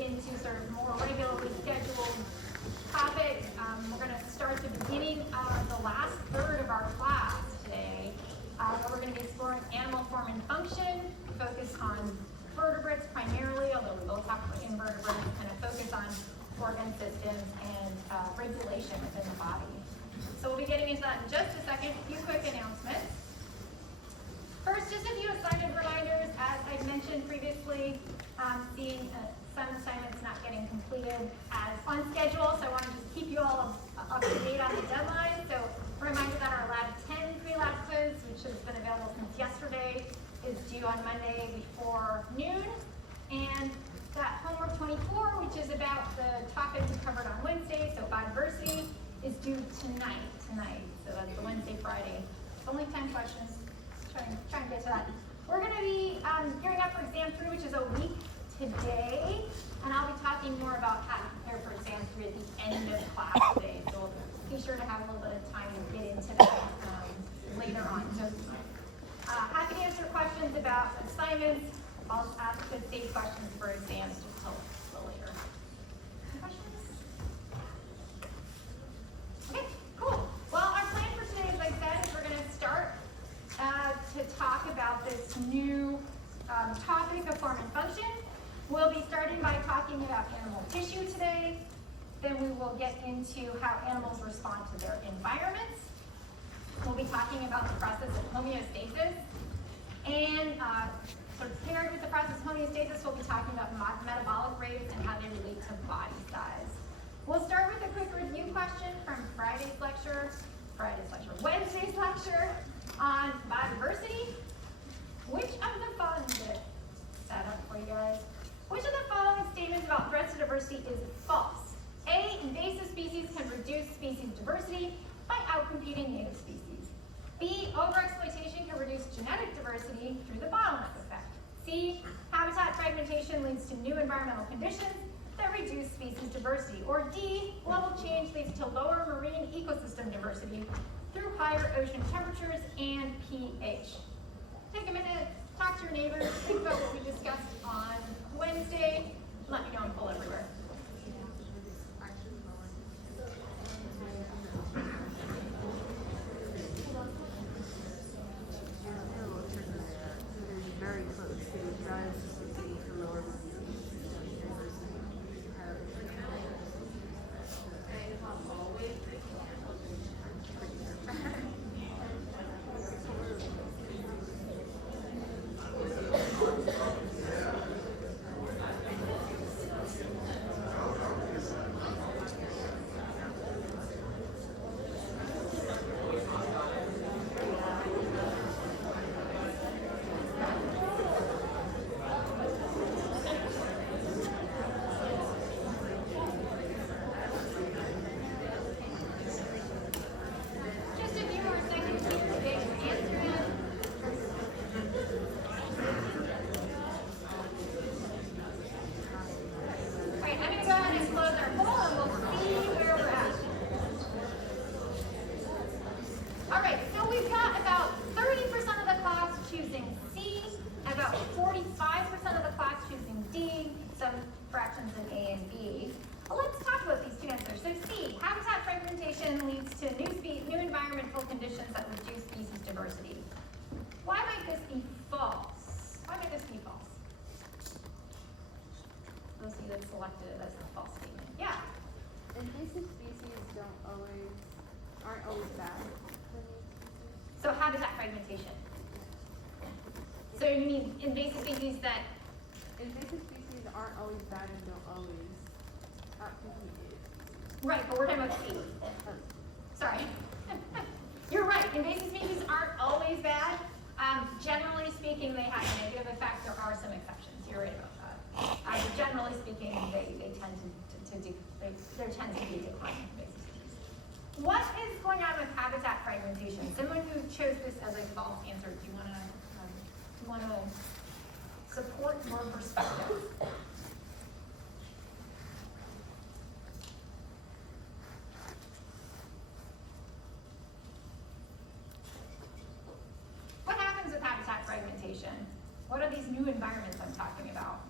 into sort of more regularly scheduled topics. We're going to start the beginning of the last third of our class today. Where we're going to be exploring animal form and function, focus on vertebrates primarily, although we will talk about invertebrates, kind of focus on organ systems and regulation within the body. So we'll be getting into that in just a second. A few quick announcements. First, just a few assignment reminders. As I mentioned previously, seeing some assignments not getting completed as on schedule, so I want to just keep you all up to date on the deadline. So a reminder that our Lab 10 pre-lab quiz, which has been available since yesterday, is due on Monday before noon. And that homework 24, which is about the topic we covered on Wednesday, so biodiversity, is due tonight. So that's the Wednesday, Friday. Only 10 questions. Try and get to that. We're going to be gearing up for exam 3, which is a week today, and I'll be talking more about how to prepare for exam 3 at the end of class today. So be sure to have a little bit of time to get into that later on. So happy to answer questions about assignments. I'll ask to save questions for exams just a little later. Questions? Okay, cool. Well, our plan for today, as I said, is we're going to start to talk about this new topic of form and function. We'll be starting by talking about animal tissue today. Then we will get into how animals respond to their environments. We'll be talking about the process of homeostasis. And sort of paired with the process of homeostasis, we'll be talking about metabolic rates and how they relate to body size. We'll start with a quick review question from Wednesday's lecture on biodiversity. Which of the following, set up for you guys, which of the following statements about threats to diversity is false? A, invasive species can reduce species diversity by outcompeting native species. B, overexploitation can reduce genetic diversity through the bottleneck effect. C, habitat fragmentation leads to new environmental conditions that reduce species diversity. Or D, global change leads to lower marine ecosystem diversity through higher ocean temperatures and pH. Take a minute, talk to your neighbors, think about what we discussed on Wednesday. Let me know I'm full everywhere. Very close. It drives the lower. Selected it as a false statement. Yeah. Invasive species aren't always bad. So habitat fragmentation. So you mean invasive species that? Invasive species aren't always bad and don't always outcompete. Right, but we're talking about species. Sorry. You're right. Invasive species aren't always bad. Generally speaking, they have a negative effect. There are some exceptions. You're right about that. But generally speaking, they tend there tends to be a decline in invasive species. What is going on with habitat fragmentation? Someone who chose this as a false answer, do you want to support your perspective? What happens with habitat fragmentation? What are these new environments I'm talking about?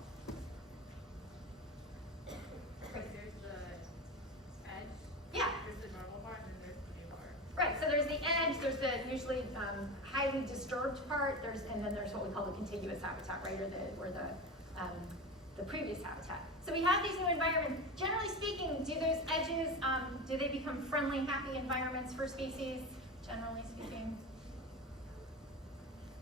usually highly disturbed part. And then there's what we call the contiguous habitat, right, or the previous habitat. So we have these new environments. Generally speaking, do those edges, do they become friendly, happy environments for species? Generally speaking.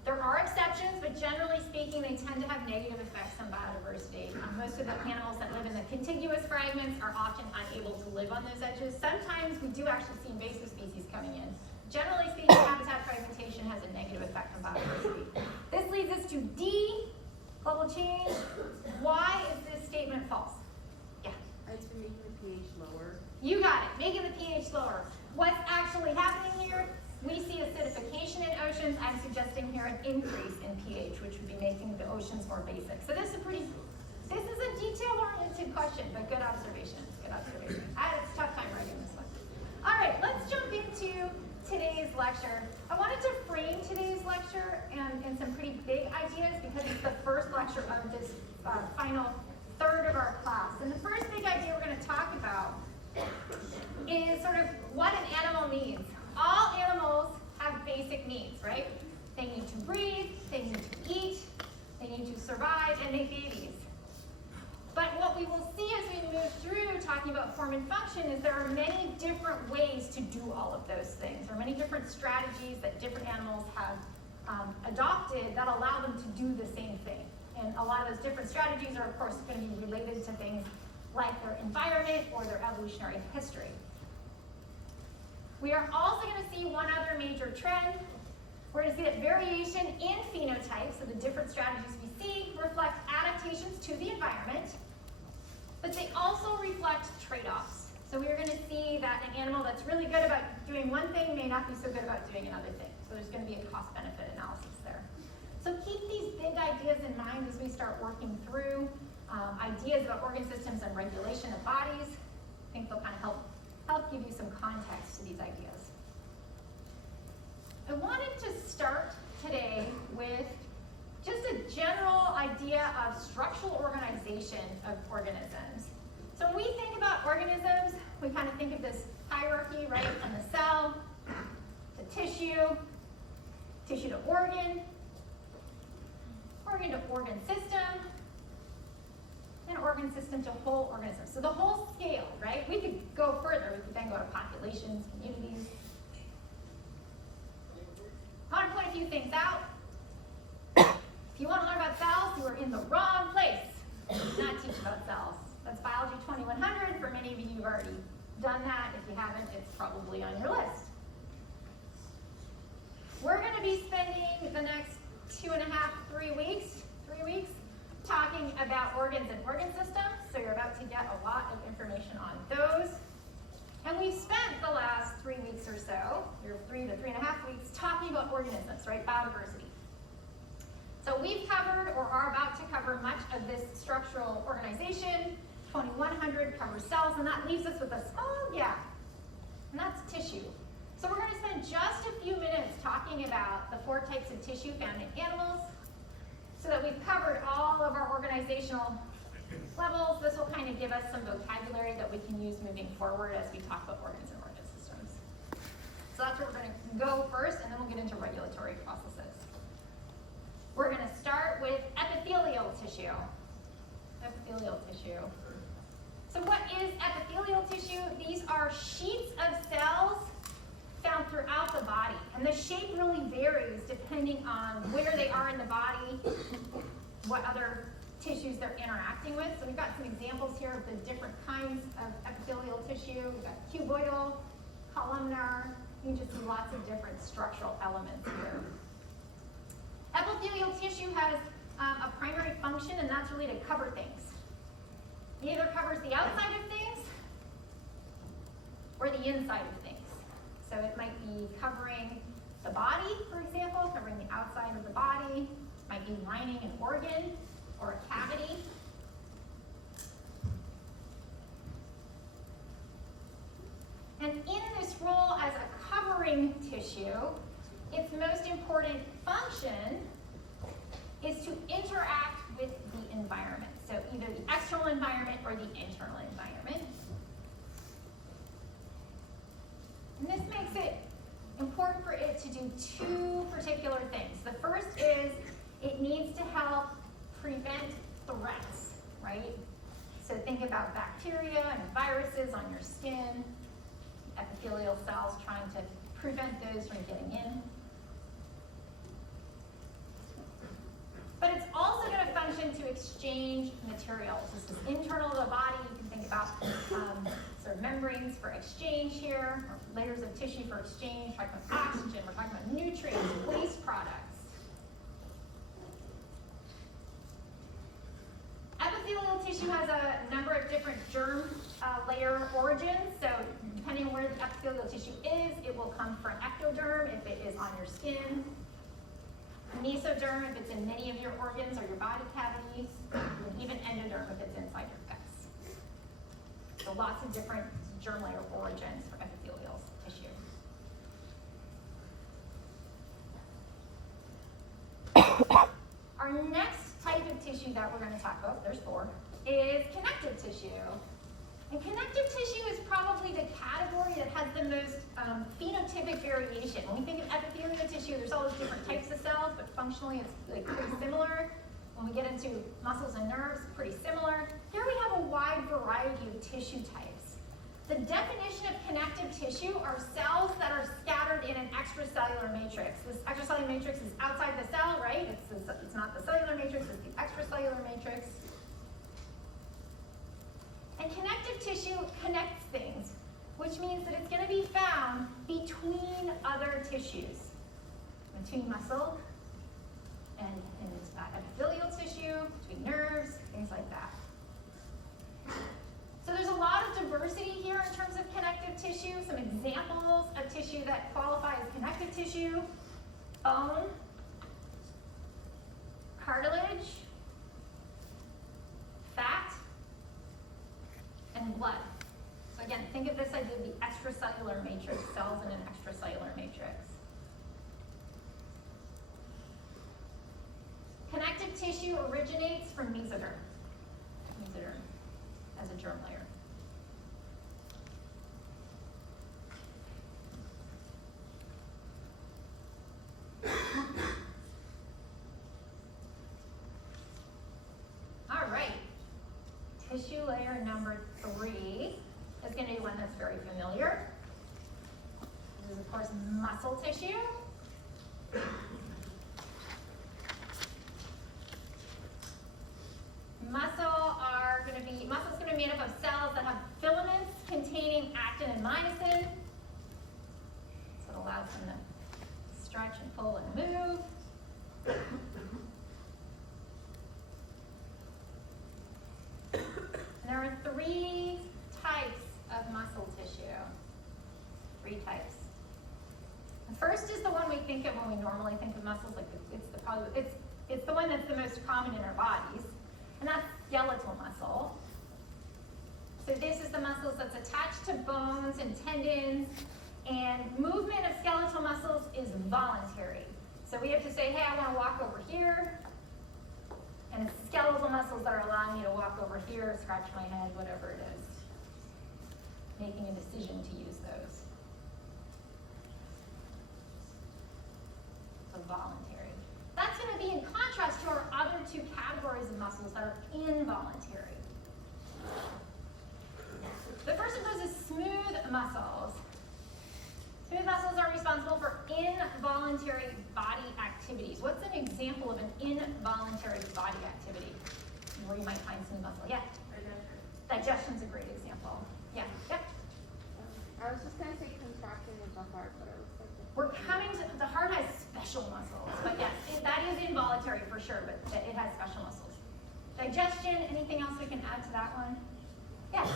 There are exceptions, but generally speaking, they tend to have negative effects on biodiversity. Most of the animals that live in the contiguous fragments are often unable to live on those edges. Sometimes we do actually see invasive species coming in. Generally speaking, habitat fragmentation has a negative effect on biodiversity. This leads us to D, global change. Why is this statement false? Yeah? It's for making the pH lower. You got it, making the pH lower. What's actually happening here? We see acidification in oceans. I'm suggesting here an increase in pH, which would be making the oceans more basic. So this is a detail-oriented question, but good observation, good observation. I had a tough time writing this one. All right, let's jump into today's lecture. I wanted to frame today's lecture in some pretty big ideas because it's the first lecture of this final third of our class. And the first big idea we're going to talk about is sort of what an animal needs. All animals have basic needs, right? They need to breathe, they need to eat, they need to survive, and make babies. But what we will see as we move through talking about form and function is there are many different ways to do all of those things. There are many different strategies that different animals have adopted that allow them to do the same thing. And a lot of those different strategies are, of course, going to be related to things like their environment or their evolutionary history. We are also going to see one other major trend. We're going to see that variation in phenotypes, so the different strategies we see, reflect adaptations to the environment, but they also reflect trade-offs. So we are going to see that an animal that's really good about doing one thing may not be so good about doing another thing. So there's going to be a cost-benefit analysis there. So keep these big ideas in mind as we start working through ideas about organ systems and regulation of bodies. I think they'll kind of help give you some context to these ideas. I wanted to start today with just a general idea of structural organization of organisms. So when we think about organisms, we kind of think of this hierarchy, right? From the cell to tissue, tissue to organ, organ to organ system, and organ system to whole organism. So the whole scale, right? We could go further. We could then go to populations, communities. I want to point a few things out. If you want to learn about cells, you are in the wrong place. I do not teach about cells. That's Biology 2100. For many of you, you've already done that. If you haven't, it's probably on your list. We're going to be spending the next 2.5, 3 weeks, talking about organs and organ systems. So you're about to get a lot of information on those. And we've spent the last 3 weeks or so, or 3 to 3.5 weeks, talking about organisms, right? Biodiversity. So we've covered or are about to cover much of this structural organization. 2100 covers cells, and that leaves us with a small gap, and that's tissue. So we're going to spend just a few minutes talking about the 4 types of tissue found in animals, so that we've covered all of our organizational levels. This will kind of give us some vocabulary that we can use moving forward as we talk about organs and organ systems. So that's where we're going to go first, and then we'll get into regulatory processes. We're going to start with epithelial tissue. Epithelial tissue. So what is epithelial tissue? These are sheets of cells found throughout the body. And the shape really varies depending on where they are in the body, what other tissues they're interacting with. So we've got some examples here of the different kinds of epithelial tissue. We've got cuboidal, columnar. You just see lots of different structural elements here. Epithelial tissue has a primary function, and that's really to cover things. It either covers the outside of things or the inside of things. So it might be covering the body, for example, covering the outside of the body. It might be lining an organ or a cavity. And in this role as a covering tissue, its most important function is to interact with the environment. So either the external environment or the internal environment. And this makes it important for it it to do two particular things. The first is it needs to help prevent threats, right? So think about bacteria and viruses on your skin, epithelial cells trying to prevent those from getting in. But it's also going to function to exchange materials. This is internal to the body. You can think about sort of membranes for exchange here, or layers of tissue for exchange. We're talking about oxygen. We're talking about nutrients, waste products. Epithelial tissue has a number of different germ layer origins. So depending on where the epithelial tissue is, it will come from ectoderm if it is on your skin. Mesoderm if it's in many of your organs or your body cavities, and even endoderm if it's inside your guts. So lots of different germ layer origins for epithelial tissue. Our next type of tissue that we're going to talk about, there's four, is connective tissue. And connective tissue is probably the category that has the most phenotypic variation. When we think of epithelial tissue, there's all those different types of cells, but functionally it's like pretty similar. When we get into muscles and nerves, pretty similar. Here we have a wide variety of tissue types. The definition of connective tissue are cells that are scattered in an extracellular matrix. This extracellular matrix is outside the cell, right? It's not the cellular matrix, it's the extracellular matrix. And connective tissue connects things, which means that it's going to be found between other tissues, between muscle and epithelial tissue, between nerves, things like that. So there's a lot of diversity here in terms of connective tissue. Some examples of tissue that qualify as connective tissue: bone, cartilage, fat, and blood. So again, think of this idea of the extracellular matrix, cells in an extracellular matrix. Connective tissue originates from mesoderm. Mesoderm as a germ layer. All right. Tissue layer number 3 is going to be one that's very familiar. This is, of course, muscle tissue. Muscle's going to be made up of cells that have filaments containing actin and myosin. So it allows them to stretch and pull and move. And there are 3 types of muscle tissue. 3 types. The first is the one we think of when we normally think of muscles, like it's the one that's the most common in our bodies, and that's skeletal muscle. So this is the muscles that's attached to bones and tendons, and movement of skeletal muscles is voluntary. So we have to say, hey, I want to walk over here, and it's skeletal muscles that are allowing me to walk over here, scratch my head, whatever it is, making a decision to use those. So voluntary. That's going to be in contrast to our other 2 categories of muscles that are involuntary. The first of those is smooth muscles. Smooth muscles are responsible for involuntary body activities. What's an example of an involuntary body activity where you might find smooth muscle? Yeah? Digestion's a great example. Yeah? Yep. I was just going to say contracting of the heart, but it looks like We're coming to, the heart has special muscles, but yes, that is involuntary for sure, but it has special muscles. Digestion, anything else we can add to that one? Yes?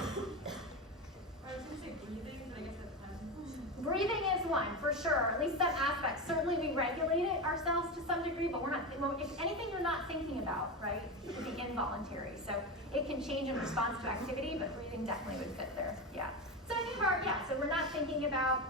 I was going to say breathing, but I guess that depends. Breathing is one, for sure, at least some aspects. Certainly we regulate it ourselves to some degree, but we're not, if anything you're not thinking about, right, it would be involuntary. So it can change in response to activity, but breathing definitely would fit there, yeah. So I think so we're not thinking about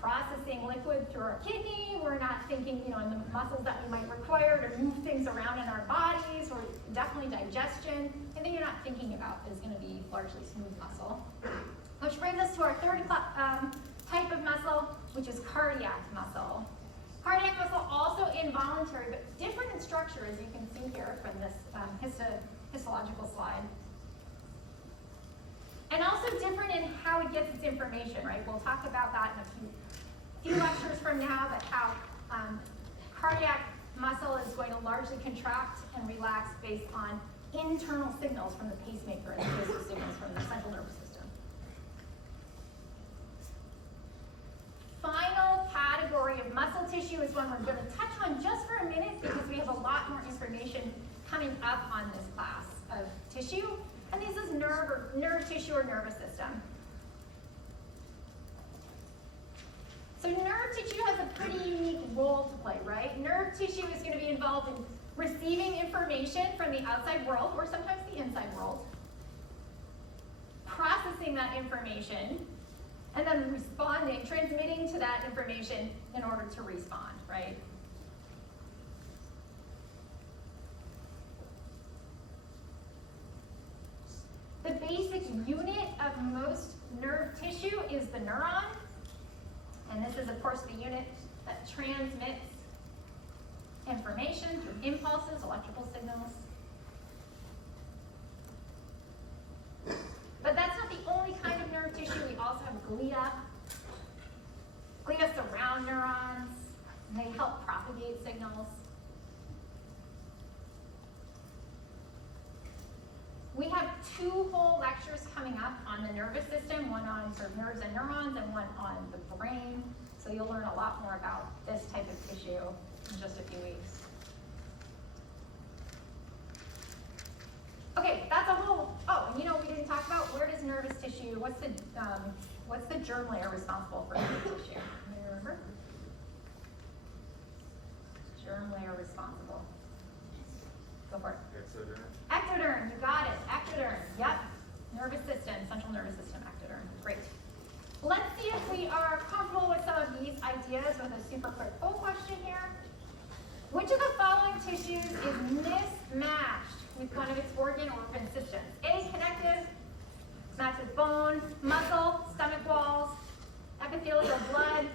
processing liquid through our kidney. We're not thinking, in the muscles that we might require to move things around in our bodies, or definitely digestion. Anything you're not thinking about is going to be largely smooth muscle. Which brings us to our third type of muscle, which is cardiac muscle. Cardiac muscle also involuntary, but different in structure, as you can see here from this histological slide. And also different in how it gets its information, right? We'll talk about that in a few lectures from now, but how cardiac muscle is going to largely contract and relax based on internal signals from the pacemaker as opposed to signals from the central nervous system. Final category of muscle tissue is one we're going to touch on just for a minute because we have a lot more information coming up on this class of tissue. And this is nerve tissue or nervous system. So nerve tissue has a pretty unique role to play, right? Nerve tissue is going to be involved in receiving information from the outside world, or sometimes the inside world, processing that information, and then responding, transmitting to that information in order to respond, right? The basic unit of most nerve tissue is the neuron. And this is, of course, the unit that transmits information through impulses, electrical signals. But that's not the only kind of nerve tissue. We also have glia. Glia surround neurons, and they help propagate signals. We have 2 whole lectures coming up on the nervous system, one on sort of nerves and neurons and one on the brain. So you'll learn a lot more about this type of tissue in just a few weeks. Okay, that's a whole, oh, and you know what we didn't talk about? Where does nervous tissue, what's the germ layer responsible for nervous tissue? Anybody remember? Germ layer responsible. Go for it. Ectoderm. Ectoderm, you got it. Ectoderm, yep. Nervous system, central nervous system, ectoderm. Great. Let's see if we are comfortable with some of these ideas with a super quick poll question here. Which of the following tissues is mismatched with one of its organ or organ systems? A, connective, matched with bone, muscle, stomach walls, epithelial blood,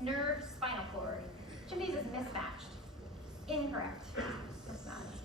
nerve, spinal cord. Which of these is mismatched? Incorrect. Mismatched.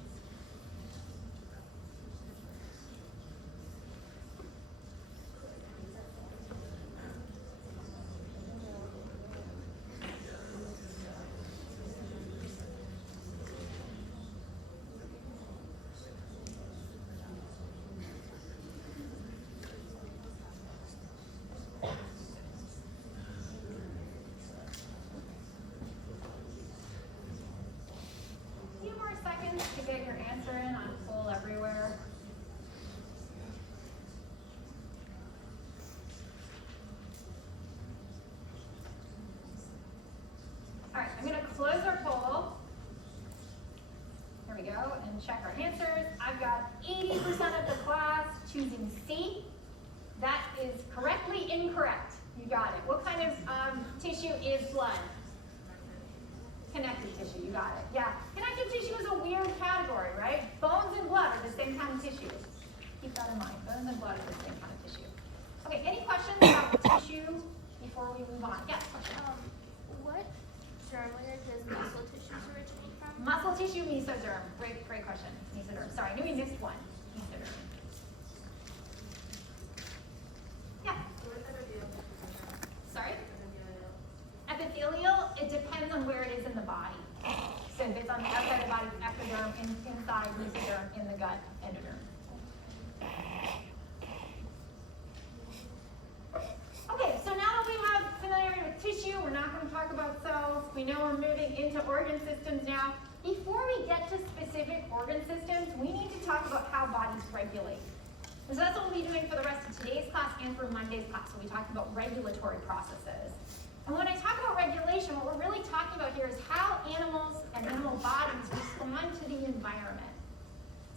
To get your answer in on poll everywhere. All right, I'm going to close our poll. There we go, and check our answers. I've got 80% of the class choosing C. That is correctly incorrect. You got it. What kind of tissue is blood? Connective tissue, you got it. Yeah, connective tissue is a weird category, right? Bones and blood are the same kind of tissue. Keep that in mind. Bones and blood are the same kind of tissue. Okay, any questions about tissue before we move on? Yes, question. What germ layer does muscle tissues originate from? Muscle tissue, mesoderm. Great question. Mesoderm. Sorry, I knew we missed one. Mesoderm. Yeah. Sorry? Epithelial, it depends on where it is in the body. So if it's on the outside of the body, ectoderm, inside, mesoderm, in the gut, endoderm. Okay, so now that we have familiarity with tissue, we're not going to talk about cells. We know we're moving into organ systems now. Before we get to specific organ systems, we need to talk about how bodies regulate. And so that's what we'll be doing for the rest of today's class and for Monday's class. So we talked about regulatory processes. And when I talk about regulation, what we're really talking about here is how animals and animal bodies respond to the environment.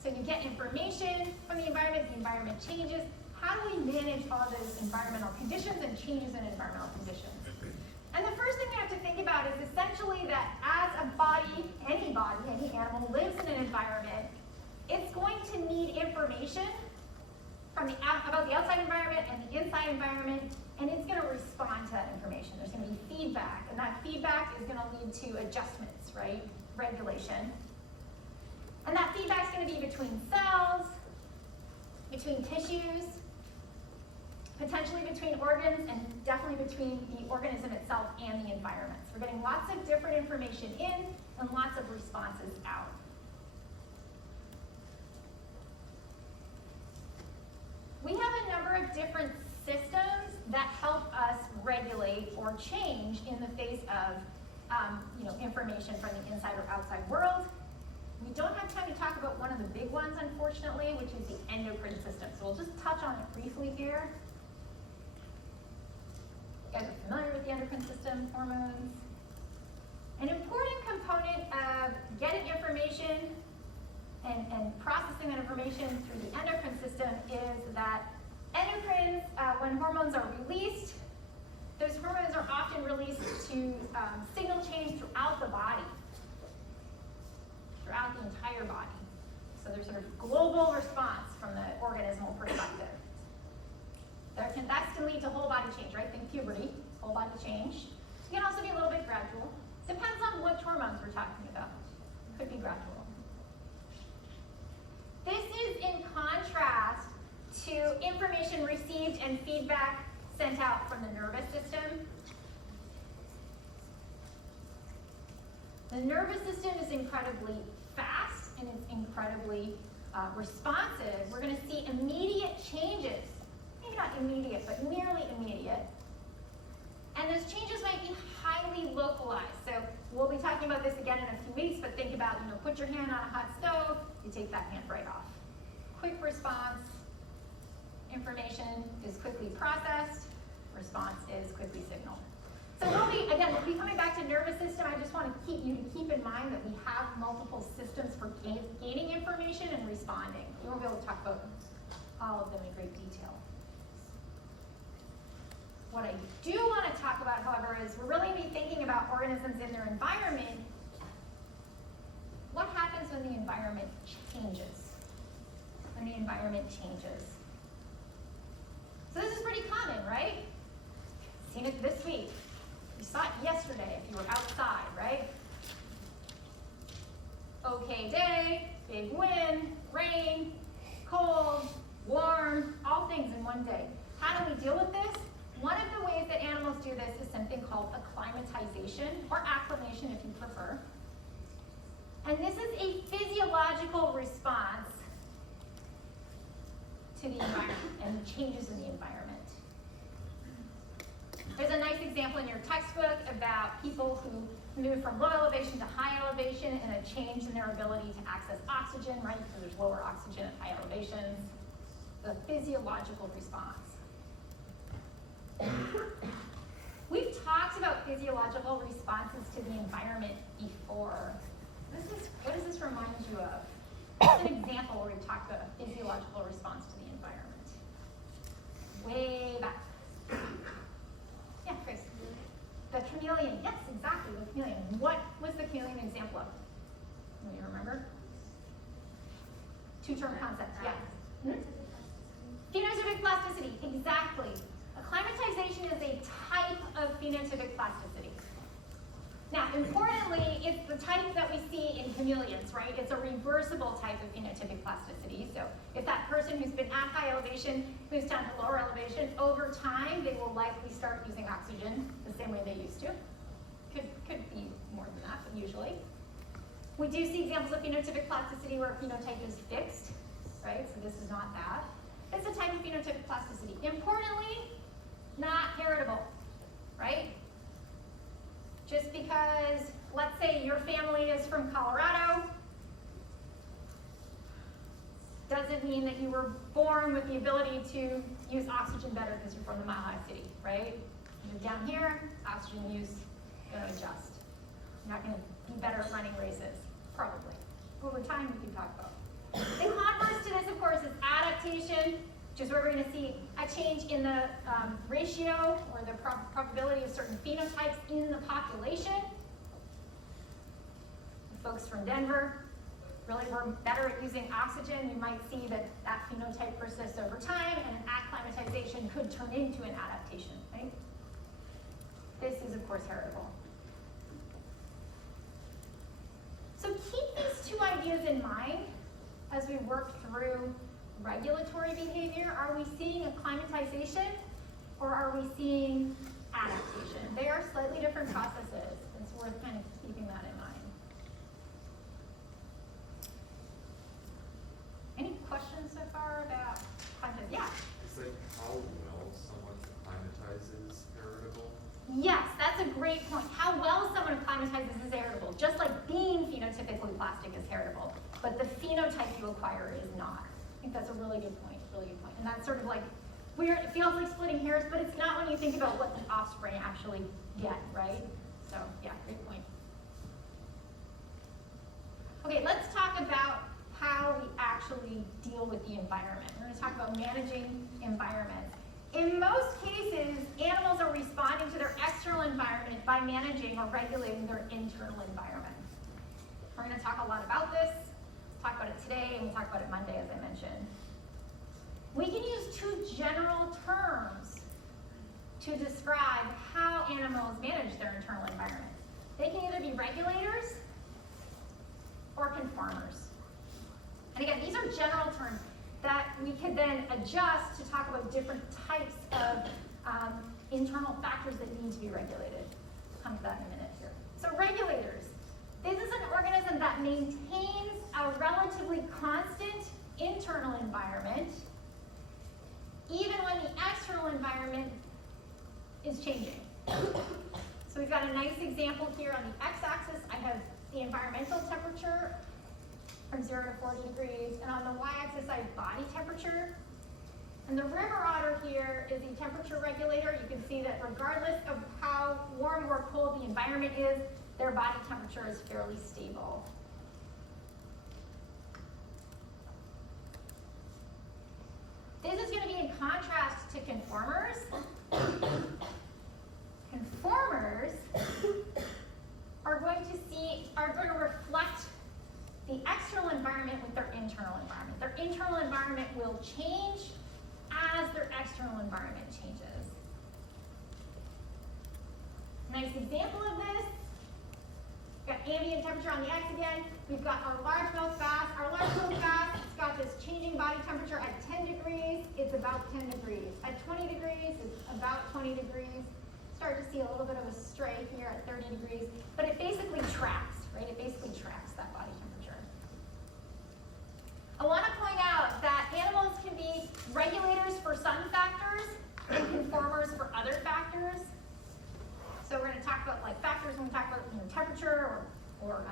So you get information from the environment changes. How do we manage all those environmental conditions and changes in environmental conditions? And the first thing we have to think about is essentially that as a body, any animal lives in an environment, it's going to need information from about the outside environment and the inside environment and it's going to respond to that information. There's going to be feedback, and that feedback is going to lead to adjustments, right? Regulation. And that feedback is going to be between cells, between tissues, potentially between organs, and definitely between the organism itself and the environment. So we're getting lots of different information in and lots of responses out. We have a number of different systems that help us regulate or change in the face of information from the inside or outside world. We don't have time to talk about one of the big ones, unfortunately, which is the endocrine system. So we'll just touch on it briefly here. You guys are familiar with the endocrine system, hormones. An important component of getting information and processing that information through the endocrine system is that endocrines, when hormones are released, those hormones are often released to signal change throughout the body, throughout the entire body. So there's sort of global response from the organismal perspective. That can lead to whole body change, right? Think puberty, whole body change. It can also be a little bit gradual. Depends on which hormones we're talking about. Could be gradual. This is in contrast to information received and feedback sent out from the nervous system. The nervous system is incredibly fast and it's incredibly responsive. We're going to see immediate changes. Maybe not immediate, but nearly immediate. And those changes might be highly localized. So we'll be talking about this again in a few weeks, but think about, put your hand on a hot stove, you take that hand right off. Quick response, information is quickly processed, response is quickly signaled. So we'll be coming back to nervous system. I just want to keep in mind that we have multiple systems for gaining information and responding. We won't be able to talk about all of them in great detail. What I do want to talk about, however, is we're really be thinking about organisms in their environment. What happens when the environment changes? When the environment changes. So this is pretty common, right? Seen it this week. You saw it yesterday if you were outside, right? Okay day, big wind, rain, cold, warm, all things in one day. How do we deal with this? One of the ways that animals do this is something called acclimatization, or acclimation if you prefer. And this is a physiological response to the environment and the changes in the environment. There's a nice example in your textbook about people who move from low elevation to high elevation and a change in their ability to access oxygen, right? So there's lower oxygen at high elevations. The physiological response. We've talked about physiological responses to the environment before. What does this remind you of? What's an example where we've talked about a physiological response to the environment? Way back. Yeah, Chris. The chameleon. Yes, exactly, the chameleon. What was the chameleon example of? Do you remember? Two-term concept, yeah. Phenotypic plasticity, exactly. Acclimatization is a type of phenotypic plasticity. Now, importantly, it's the type that we see in chameleons, right? It's a reversible type of phenotypic plasticity. So if that person who's been at high elevation moves down to lower elevation, over time, they will likely start using oxygen the same way they used to. Could be more than that, but usually. We do see examples of phenotypic plasticity where phenotype is fixed, right? So this is not that. It's a type of phenotypic plasticity. Importantly, not heritable, right? Just because, let's say your family is from Colorado, doesn't mean that you were born with the ability to use oxygen better because you're from the Mile High City, right? You're down here, oxygen use going to adjust. You're not going to be better at running races, probably. Over time, we can talk about. The converse to this, of course, is adaptation, which is where we're going to see a change in the ratio or the probability of certain phenotypes in the population. The folks from Denver, really we're better at using oxygen, you might see that that phenotype persists over time, and acclimatization could turn into an adaptation, right? This is, of course, heritable. So keep these two ideas in mind as we work through regulatory behavior. Are we seeing acclimatization or are we seeing adaptation? They are slightly different processes. It's worth kind of keeping that in mind. Any questions so far about acclimatization? Yeah? It's like how well someone acclimatizes heritable. Yes, that's a great point. How well someone acclimatizes is heritable. Just like being phenotypically plastic is heritable, but the phenotype you acquire is not. I think that's a really good point, And that's sort of like weird, it feels like splitting hairs, but it's not when you think about what the offspring actually get, right? So yeah, great point. Okay, let's talk about how we actually deal with the environment. We're gonna talk about managing environments. In most cases, animals are responding to their external environment by managing or regulating their internal environment. We're going to talk a lot about this. We'll talk about it today, and we'll talk about it Monday, as I mentioned. We can use two general terms to describe how animals manage their internal environment. They can either be regulators or conformers. And again, these are general terms that we could then adjust to talk about different types of internal factors that need to be regulated. We'll come to that in a minute here. So regulators. This is an organism that maintains a relatively constant internal environment, even when the external environment is changing. So we've got a nice example here on the x-axis. I have the environmental temperature from 0 to 40 degrees, and on the y-axis I have body temperature. And the river otter here is a temperature regulator. You can see that regardless of how warm or cold the environment is, their body temperature is fairly stable. This is going to be in contrast to conformers. Conformers are going to reflect the external environment with their internal environment. Their internal environment will change as their external environment changes. Nice example of this. We've got ambient temperature on the x again. We've got our largemouth bass. Our largemouth bass, it's got this changing body temperature at 10 degrees. It's about 10 degrees. At 20 degrees, it's about 20 degrees. Start to see a little bit of a stray here at 30 degrees, but it basically tracks, right? It basically tracks that body temperature. I want to point out that animals can be regulators for some factors and conformers for other factors. So we're going to talk about like factors when we talk about temperature or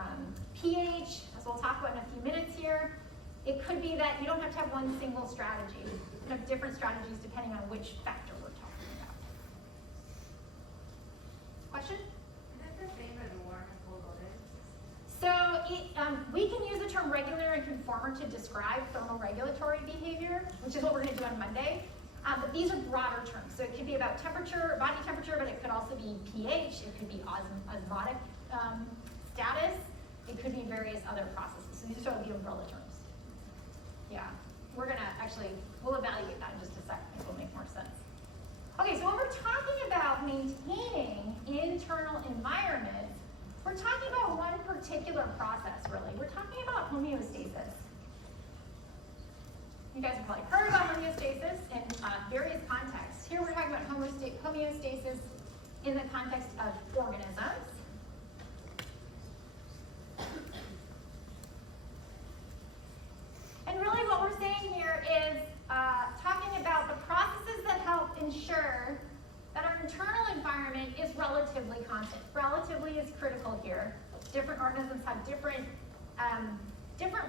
pH, as we'll talk about in a few minutes here. It could be that you don't have to have one single strategy. You can have different strategies depending on which factor we're talking about. Question? Is that the same as warm and cold odors? So we can use the term regulator and conformer to describe thermoregulatory behavior, which is what we're going to do on Monday. But these are broader terms. So it could be about temperature, body temperature, but it could also be pH. It could be osmotic status. It could be various other processes. So these are the umbrella terms. Yeah, we're going to actually, we'll evaluate that in just a second. It will make more sense. Okay, so when we're talking about maintaining internal environments, we're talking about one particular process, really. We're talking about homeostasis. You guys have probably heard about homeostasis in various contexts. Here we're talking about homeostasis in the context of organisms. And really what we're saying here is talking about the processes that help ensure that our internal environment is relatively constant. Relatively is critical here. Different organisms have different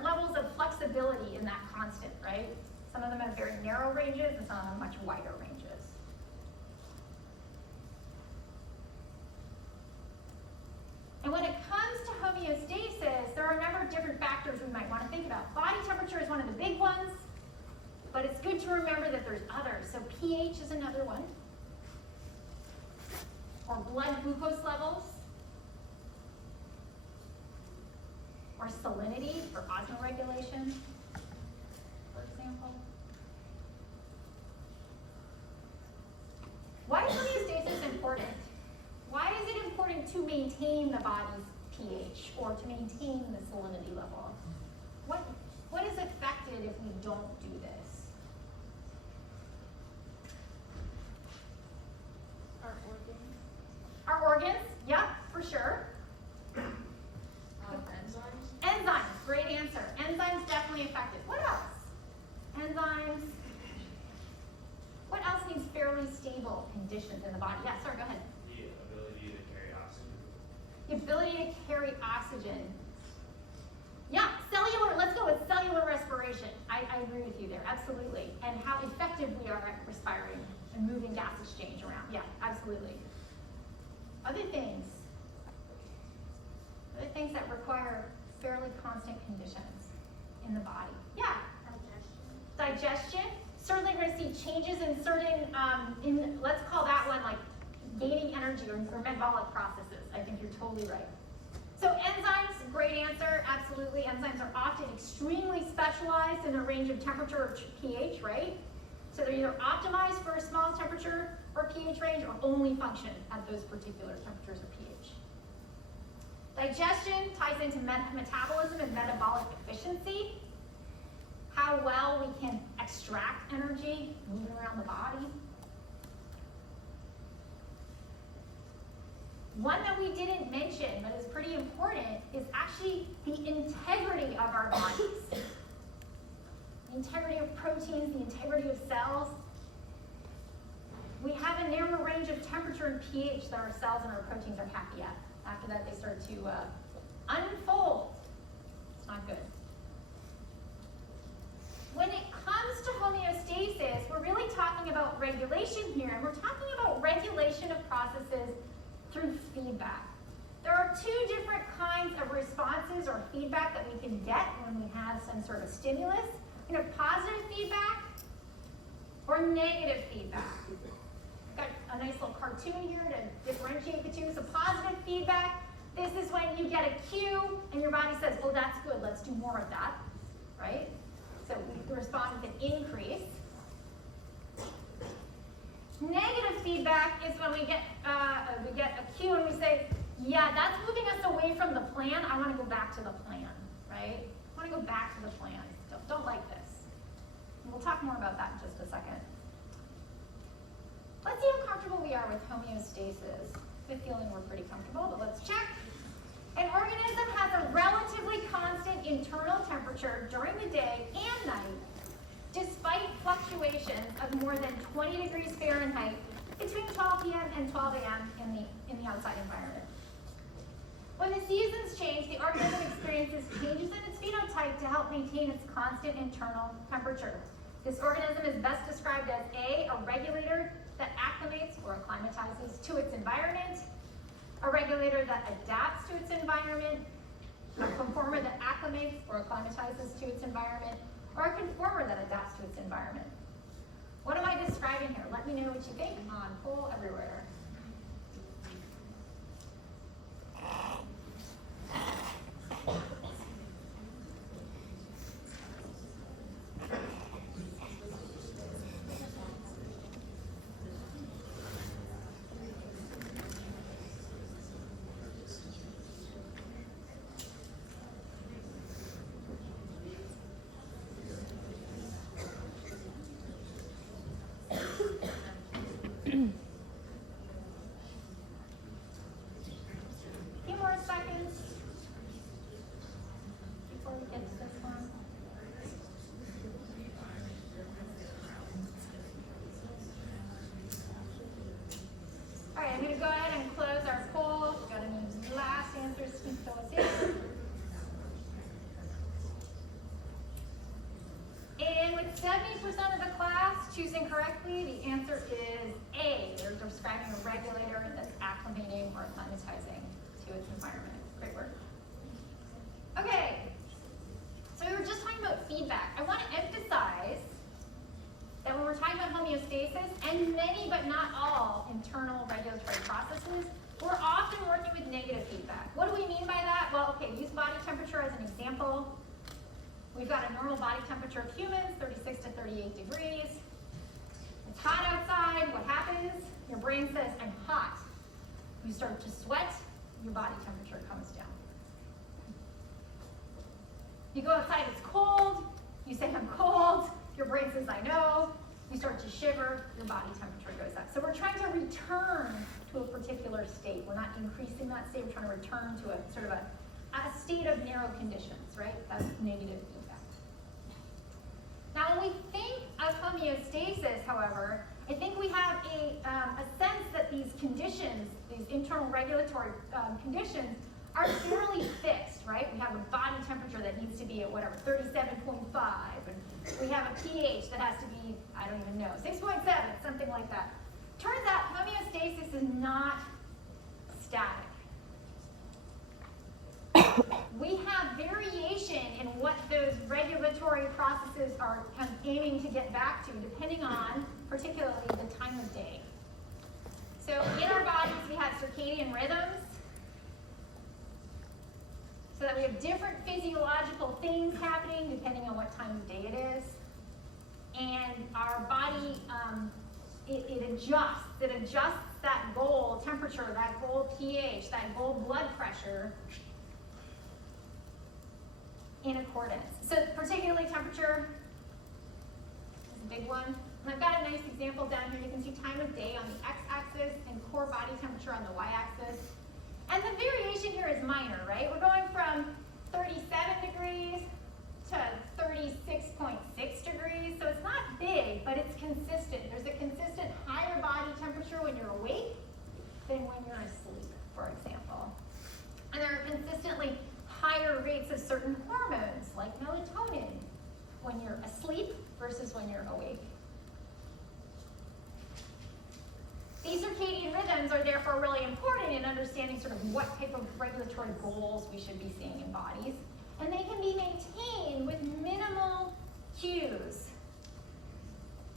levels of flexibility in that constant, right? Some of them have very narrow ranges and some of them much wider ranges. And when it comes to homeostasis, there are a number of different factors we might want to think about. Body temperature is one of the big ones, but it's good to remember that there's others. So pH is another one, or blood glucose levels, or or salinity or osmoregulation, for example. Why is homeostasis important? Why is it important to maintain the body's pH or to maintain the salinity level? What is affected if we don't do this? Our organs. Our organs, yeah, for sure. Enzymes. Enzymes, great answer. Enzymes definitely affected. What else? Enzymes. What else needs fairly stable conditions in the body? Yeah, sorry, go ahead. The ability to carry oxygen. The ability to carry oxygen. Yeah, cellular, let's go with cellular respiration. I agree with you there, absolutely. And how effective we are at respiring and moving gas exchange around. Yeah, absolutely. Other things that require fairly constant conditions in the body. Yeah. Digestion. Certainly we're going to see changes in certain, let's call that one like gaining energy or metabolic processes. I think you're totally right. So enzymes, great answer, absolutely. Enzymes are often extremely specialized in a range of temperature or pH, right? So they're either optimized for a small temperature or pH range or only function at those particular temperatures or pH. Digestion ties into metabolism and metabolic efficiency. How well we can extract energy moving around the body. One that we didn't mention, but is pretty important, is actually the integrity of our bodies. The integrity of proteins, the integrity of cells. We have a narrow range of temperature and pH that our cells and our proteins are happy at. After that, they start to unfold. It's not good. When it comes to homeostasis, we're really talking about regulation here, and we're talking about regulation of processes through feedback. There are two different kinds of responses or feedback that we can get when we have some sort of stimulus. We have positive feedback or negative feedback. I've got a nice little cartoon here to differentiate the two. So positive feedback, this is when you get a cue and your body says, oh, that's good, let's do more of that, right? So we respond with an increase. Negative feedback is when we get a cue and we say, yeah, that's moving us away from the plan. I want to go back to the plan, right? I want to go back to the plan. Don't like this. And we'll talk more about that in just a second. Let's see how comfortable we are with homeostasis. I have a feeling we're pretty comfortable, but let's check. An organism has a relatively constant internal temperature during the day and night, despite fluctuations of more than 20 degrees Fahrenheit between 12 p.m. and 12 a.m. in the outside environment. When the seasons change, the organism experiences changes in its phenotype to help maintain its constant internal temperature. This organism is best described as a regulator that acclimates or acclimatizes to its environment, a regulator that adapts to its environment, a conformer that acclimates or acclimatizes to its environment, or a conformer that adapts to its environment. What am I describing here? Let me know what you think on poll everywhere. Few more seconds before we get to this one. All right, I'm going to go ahead and close our poll. If you've got any last answers, please fill us in. And with 70% of the class choosing correctly, the answer is A. They're describing a regulator that's acclimating or acclimatizing to its environment. Great work. Okay, so we were just talking about feedback. I want to emphasize that when we're talking about homeostasis, and many but not all internal regulatory processes, we're often working with negative feedback. What do we mean by that? Well, okay, use body temperature as an example. We've got a normal body temperature of humans, 36 to 38 degrees. It's hot outside, what happens? Your brain says, I'm hot. You start to sweat, your body temperature comes down. You go outside, it's cold, you say, I'm cold, your brain says, I know, you start to shiver, your body temperature goes up. So we're trying to return to a particular state. We're not increasing that state, we're trying to return to a sort of a state of narrow conditions, right? That's negative feedback. Now when we think of homeostasis, however, I think we have a sense that these conditions, these internal regulatory conditions, are fairly fixed, right? We have a body temperature that needs to be at whatever, 37.5, and we have a pH that has to be, I don't even know, 6.7, something like that. Turns out homeostasis is not static. We have variation in what those regulatory processes are kind of aiming to get back to, depending on, particularly, the time of day. So in our bodies, we have circadian rhythms, so that we have different physiological things happening depending on what time of day it is. And our body, it adjusts that goal temperature, that goal pH, that goal blood pressure in accordance. So particularly temperature is a big one. And I've got a nice example down here. You can see time of day on the x-axis and core body temperature on the y-axis. And the variation here is minor, right? We're going from 37 degrees to 36.6 degrees. So it's not big, but it's consistent. There's a consistent higher body temperature when you're awake than when you're asleep, for example. And there are consistently higher rates of certain hormones, like melatonin, when you're asleep versus when you're awake. These circadian rhythms are therefore really important in understanding sort of what type of regulatory goals we should be seeing in bodies. And they can be maintained with minimal cues.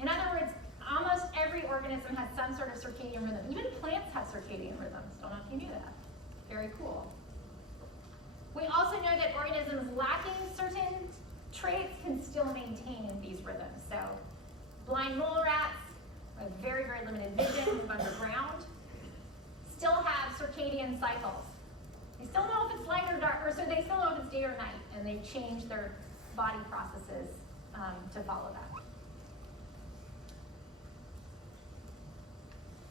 In other words, almost every organism has some sort of circadian rhythm. Even plants have circadian rhythms. Don't know if you knew that. Very cool. We also know that organisms lacking certain traits can still maintain these rhythms. So blind mole rats with very, very limited vision, move underground, still have circadian cycles. They still know if it's light or dark, or so they still know if it's day or night, and they change their body processes to follow that.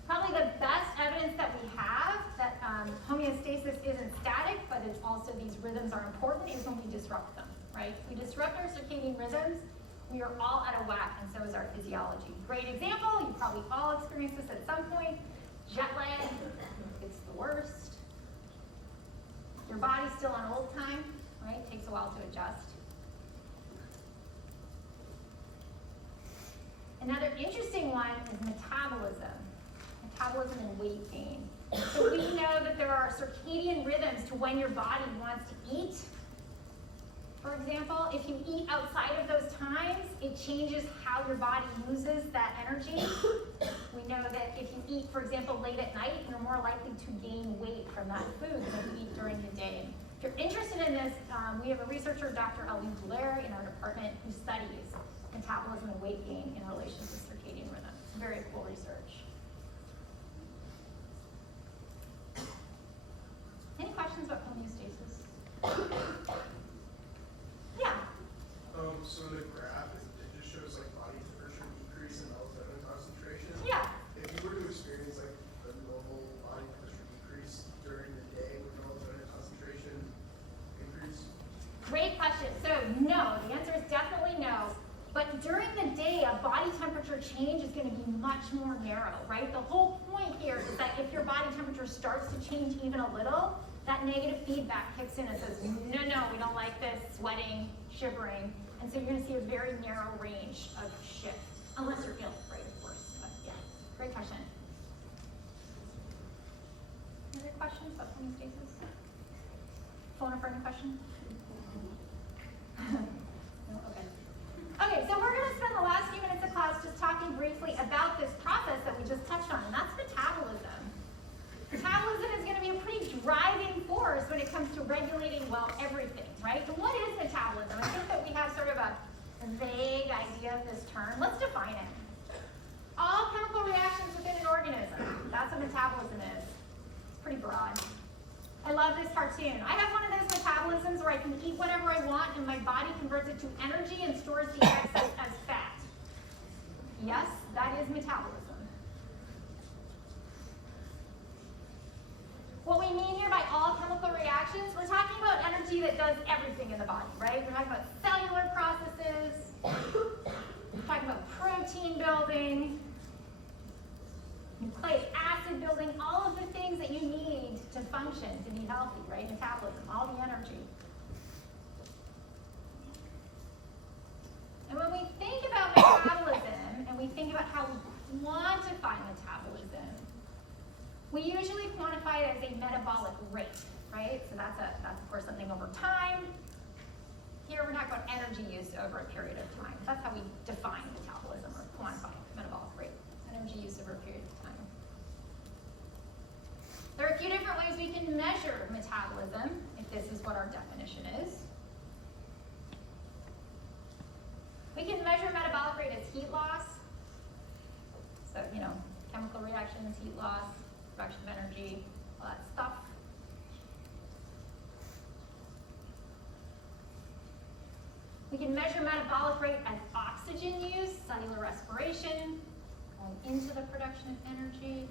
Probably the best evidence that we have that homeostasis isn't static, but it's also these rhythms are important, is when we disrupt them, right? If we disrupt our circadian rhythms, we are all out of whack, and so is our physiology. Great example, you probably all experienced this at some point. Jet lag, it's the worst. Your body's still on old time, right? It takes a while to adjust. Another interesting one is metabolism. Metabolism and weight gain. So we know that there are circadian rhythms to when your body wants to eat. For example, if you eat outside of those times, it changes how your body uses that energy. We know that if you eat, for example, late at night, you're more likely to gain weight from that food than if you eat during the day. If you're interested in this, we have a researcher, Dr. Ali Blair, in our department who studies metabolism and weight gain in relation to circadian rhythm. Very cool research. Any questions about homeostasis? Yeah. So the graph, it just shows like body temperature decrease and melatonin concentration. Yeah. If you were to experience like a normal body temperature decrease during the day, would melatonin concentration increase? Great question. So no, the answer is definitely no. But during the day, a body temperature change is going to be much more narrow, right? The whole point here is that if your body temperature starts to change even a little, that negative feedback kicks in and says, no, we don't like this, sweating, shivering. And so you're going to see a very narrow range of shift, unless you're ill, right, of course. But yeah, great question. Any other questions about homeostasis? Phone a friend question? No? Okay. Okay, so we're going to spend the last few minutes of class just talking briefly about this process that we just touched on, and that's metabolism. Metabolism is going to be a pretty driving force when it comes to regulating, well, everything, right? So what is metabolism? I think that we have sort of vague idea of this term. Let's define it. All chemical reactions within an organism. That's what metabolism is. It's pretty broad. I love this cartoon. I have one of those metabolisms where I can eat whatever I want and my body converts it to energy and stores the excess as fat. Yes, that is metabolism. What we mean here by all chemical reactions, we're talking about energy that does everything in the body, right? We're talking about cellular processes, we're talking about protein building, nucleic acid building, all of the things that you need to function, to be healthy, right? Metabolism, all the energy. And when we think about metabolism, and we think about how we quantify metabolism, we usually quantify it as a metabolic rate, right? So that's of course something over time. Here we're talking about energy use over a period of time. That's how we define metabolism or quantify metabolic rate. Energy use over a period of time. There are a few different ways we can measure metabolism, if this is what our definition is. We can measure metabolic rate as heat loss. So, chemical reactions, heat loss, production of energy, all that stuff. We can measure metabolic rate as oxygen use, cellular respiration, going into the production of energy.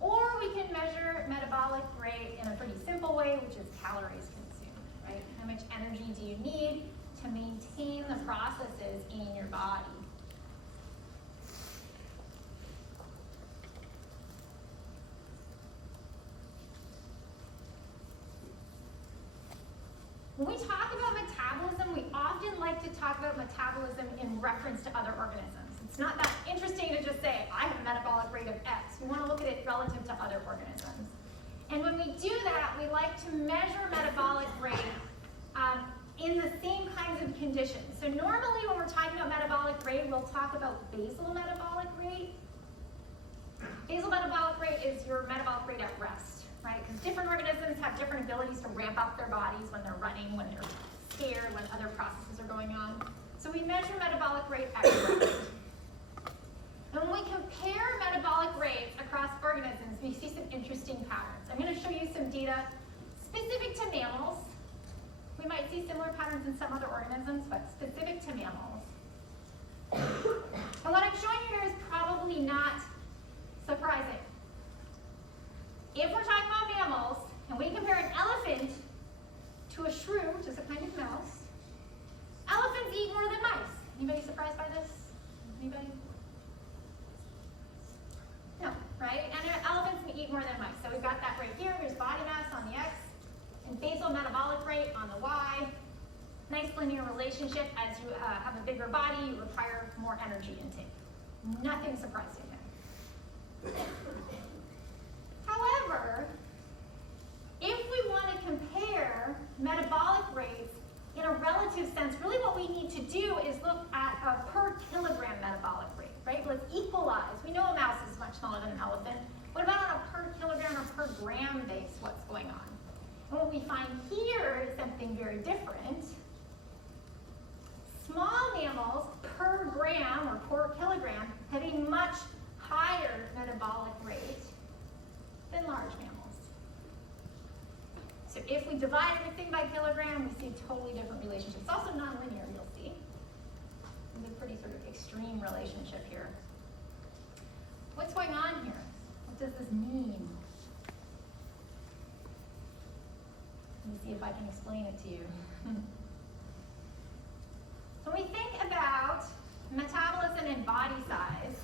Or we can measure metabolic rate in a pretty simple way, which is calories consumed, right? How much energy do you need to maintain the processes in your body? When we talk about metabolism, we often like to talk about metabolism in reference to other organisms. It's not that interesting to just say, I have a metabolic rate of X. We want to look at it relative to other organisms. And when we do that, we like to measure metabolic rate in the same kinds of conditions. So normally when we're talking about metabolic rate, we'll talk about basal metabolic rate. Basal metabolic rate is your metabolic rate at rest, right? Because different organisms have different abilities to ramp up their bodies when they're running, when they're scared, when other processes are going on. So we measure metabolic rate at rest. And when we compare metabolic rates across organisms, we see some interesting patterns. I'm going to show you some data specific to mammals. We might see similar patterns in some other organisms, but specific to mammals. And what I'm showing you here is probably not surprising. If we're talking about mammals, and we compare an elephant to a shrew, which is a kind of mouse, elephants eat more than mice. Anybody surprised by this? Anybody? No, right? And elephants can eat more than mice. So we've got that right here. There's body mass on the X and basal metabolic rate on the Y. Nice linear relationship. As you have a bigger body, you require more energy intake. Nothing surprising there. However, if we want to compare metabolic rates in a relative sense, really what we need to do is look at a per kilogram metabolic rate, right? Let's equalize. We know a mouse is much smaller than an elephant. What about on a per kilogram or per gram base? What's going on? And what we find here is something very different. Small mammals per gram or per kilogram have a much higher metabolic rate than large mammals. So if we divide everything by kilogram, we see a totally different relationship. It's also nonlinear, you'll see. It's a pretty sort of extreme relationship here. What's going on here? What does this mean? Let me see if I can explain it to you. So when we think about metabolism and body size,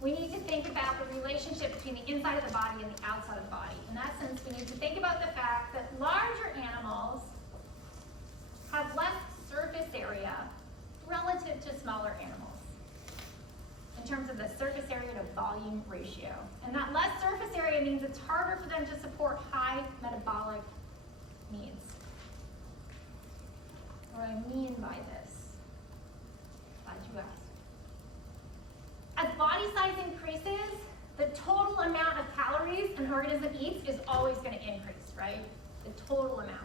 we need to think about the relationship between the inside of the body and the outside of the body. In that sense, we need to think about the fact that larger animals have less surface area relative to smaller animals in terms of the surface area to volume ratio. And that less surface area means it's harder for them to support high metabolic needs. What do I mean by this? Glad you asked. As body size increases, the total amount of calories an organism eats is always going to increase, right? The total amount.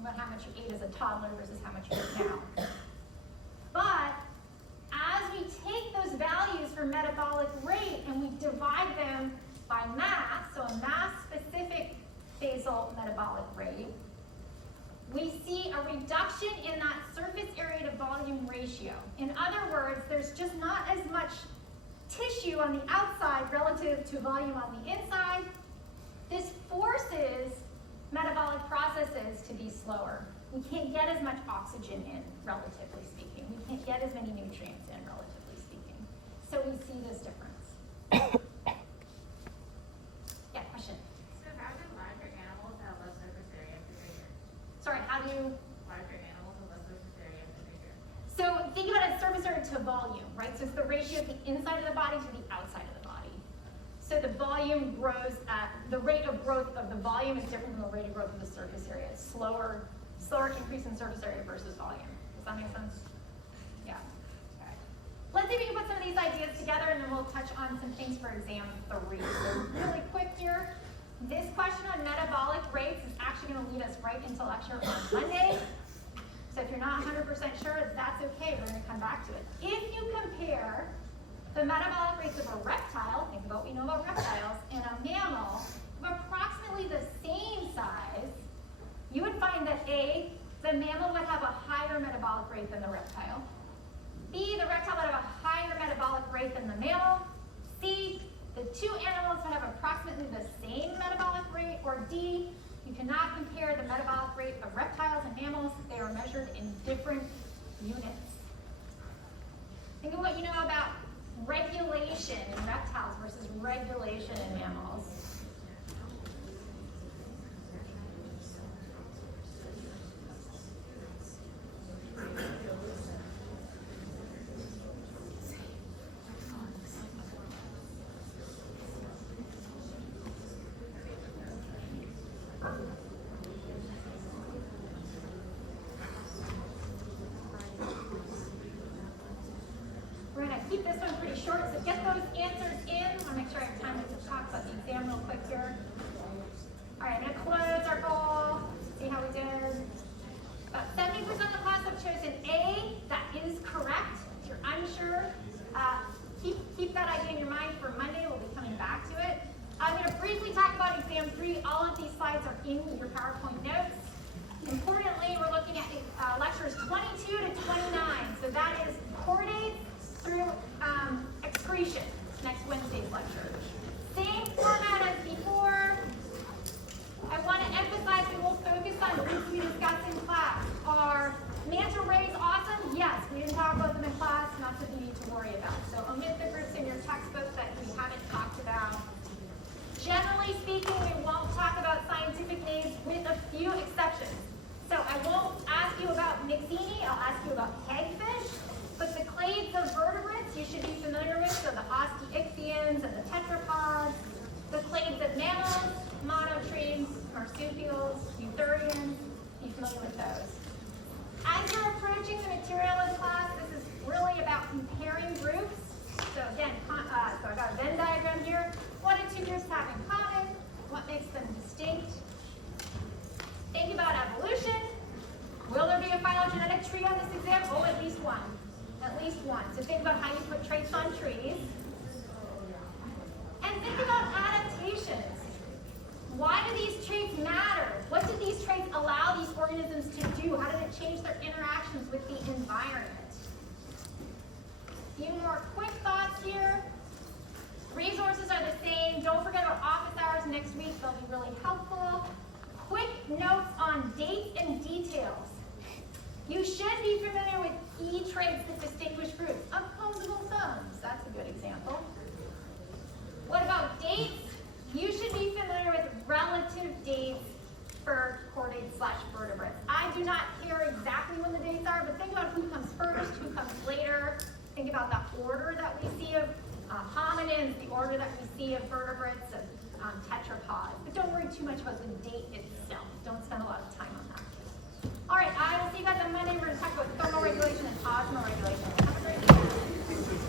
About how much you ate as a toddler versus how much you eat now. But as we take those values for metabolic rate and we divide them by mass, so a mass-specific basal metabolic rate, we see a reduction in that surface area to volume ratio. In other words, there's just not as much tissue on the outside relative to volume on the inside. This forces metabolic processes to be slower. We can't get as much oxygen in, relatively speaking. We can't get as many nutrients in, relatively speaking. So we see this difference. Yeah, question? So how do larger animals have less surface area if they're bigger? Sorry, how do you? Larger animals have less surface area if they're bigger. So think about it, surface area to volume, right? So it's the ratio of the inside of the body to the outside of the body. So the volume grows at, the rate of growth of the volume is different than the rate of growth of the surface area. It's slower increase in surface area versus volume. Does that make sense? Yeah. Okay. Let's see if we can put some of these ideas together and then we'll touch on some things for exam 3. So really quick here, this question on metabolic rates is actually going to lead us right into lecture on Monday. So if you're not 100% sure, that's okay. We're going to come back to it. If you compare the metabolic rates of a reptile, think about what we know about reptiles, and a mammal of approximately the same size, you would find that A, the mammal would have a higher metabolic rate than the reptile. B, the reptile would have a higher metabolic rate than the mammal. C, the two animals would have approximately the same metabolic rate. Or D, you cannot compare the metabolic rate of reptiles and mammals. They are measured in different units. Think of what you know about regulation in reptiles versus regulation in mammals. We're going to keep this one pretty short, so get those answers in. I'll make sure I have time to talk about the exam real quick here. All right, I'm going to close our goal, see how we did. About 70% of the class have chosen A. That is correct. If you're unsure, keep that idea in your mind for Monday. We'll be coming back to it. I'm going to briefly talk about exam 3. All of these slides are in your PowerPoint notes. Importantly, we're looking at lectures 22 to 29. So that is chordates through excretion, next Wednesday's lecture. Same format as before. I want to emphasize we will focus on groups we discussed in class. Are manta rays awesome? Yes, we didn't talk about them in class, not something you need to worry about. So omit the groups in your textbook that we haven't talked about. Generally speaking, we won't talk about scientific names with a few exceptions. So I won't ask you about Mixini, I'll ask you about hagfish. But the clades of vertebrates you should be familiar with, so the osteichthyons and the tetrapods. The clades of mammals, monotremes, marsupials, eutherians, be familiar with those. As you're approaching the material in class, this is really about comparing groups. So again, so I got a Venn diagram here. What do two groups have in common? What makes them distinct? Think about evolution. Will there be a phylogenetic tree on this exam? Oh, at least one. At least one. So think about how you put traits on trees. And think about adaptations. Why do these traits matter? What do these traits allow these organisms to do? How did it change their interactions with the environment? A few more quick thoughts here. Resources are the same. Don't forget our office hours next week. They'll be really helpful. Quick notes on dates and details. You should be familiar with key traits that distinguish groups. Opposable thumbs, that's a good example. What about dates? You should be familiar with relative dates for chordates/vertebrates. I do not care exactly when the dates are, but think about who comes first, who comes later. Think about the order that we see of hominids, the order that we see of vertebrates, of tetrapods. But don't worry too much about the date itself. Don't spend a lot of time on that. All right, I will see you guys on Monday. We're going to talk about thermal regulation and osmoregulation. Have a great weekend.